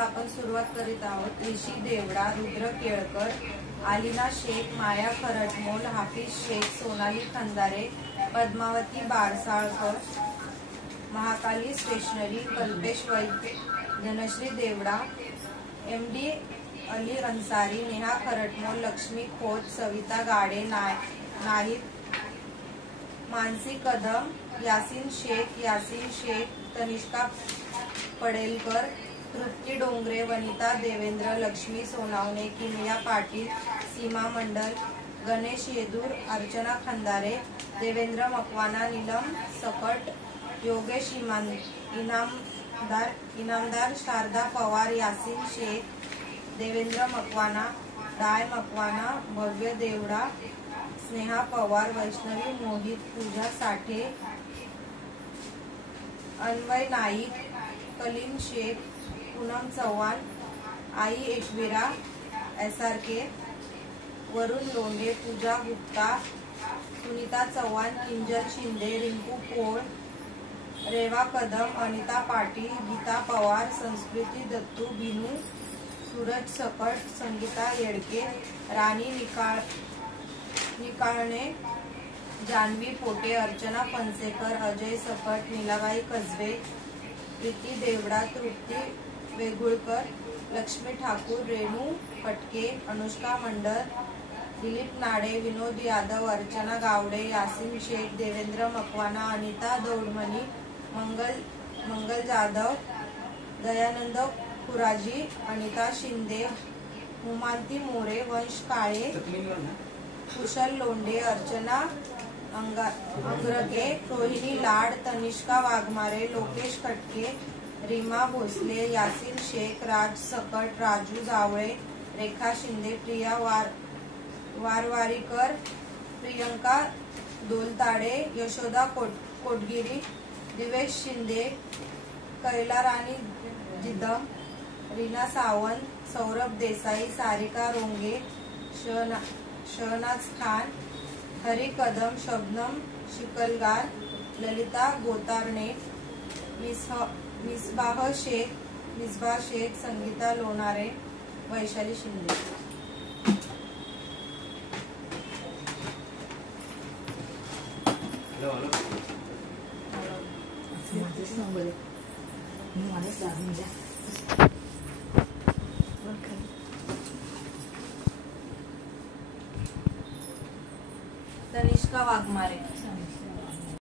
आपण सुरुवात करीत आहोत। ऋषी देवडा, रुद्र केळकर, आलिना शेख, माया खरटमोल, हाफिज शेख, सोनाली खंदारे, पद्मावती बारसाळकर, महाकाली स्टेशनरी, कल्पेश वैद्य, धनश्री देवडा, MD अली अन्सारी, नेहा खरटमोल, लक्ष्मी खोत, सविता गाडे, नाहिद, मानसी कदम, यासीन शेख, तनिष्का पडेलकर, तृप्ती डोंगरे, वनिता देवेंद्र, लक्ष्मी सोनावणे, किमया पाटील, सीमा मंडल, गणेश येदूर, अर्चना खंदारे, देवेंद्र मकवाना, नीलम सकट, योगेश इनामदार, शारदा पवार, यासीन शेख, देवेंद्र मकवाना, डाय मकवाना, भव्य देवडा, स्नेहा पवार, वैष्णवी मोहित, पूजा साठे, अन्वय नाईक, कलीम शेख, पूनम चव्हाण, आई एकविरा, SRK, वरुण लोंढे, पूजा गुप्ता, सुनीता चव्हाण, किंजल शिंदे, रिंकू पोळ, रेवा कदम, अनिता पाटील, गीता पवार, संस्कृती दत्तू, बिनू, सूरज सकट, संगीता येडके, राणी निकाळणे, जान्हवी पोटे, अर्चना फणसेकर, अजय सकट, नीलाबाई कसबे, प्रीती देवडा, तृप्ती वेगुळकर, लक्ष्मी ठाकूर, रेणू पटके, अनुष्का मंडल, दिलीप नाडे, विनोद यादव, अर्चना गावडे, यासीन शेख, देवेंद्र मकवाना, अनिता दौडमणी, मंगल जाधव, दयानंद खुराजी, अनिता शिंदे, हुमांती मोरे, वंश काळे, कुशल लोंढे, अर्चना अंगरगे, रोहिणी लाड, तनिष्का वाघमारे, लोकेश कटके, रीमा भोसले, यासीन शेख, राज सकट, राजू जावळे, रेखा शिंदे, प्रिया वारवारीकर, प्रियंका दोलताडे, यशोदा कोटगिरी, दिवेश शिंदे, कैला राणी जिदम, रीना सावंत, सौरभ देसाई, सारिका रोंगे, शहनाज खान, हरी कदम, शबनम शिकलगार, ललिता गोतारणे, मिसबाह शेख, संगीता लोणारे, वैशाली शिंदे। तनिष्का वाघमारे,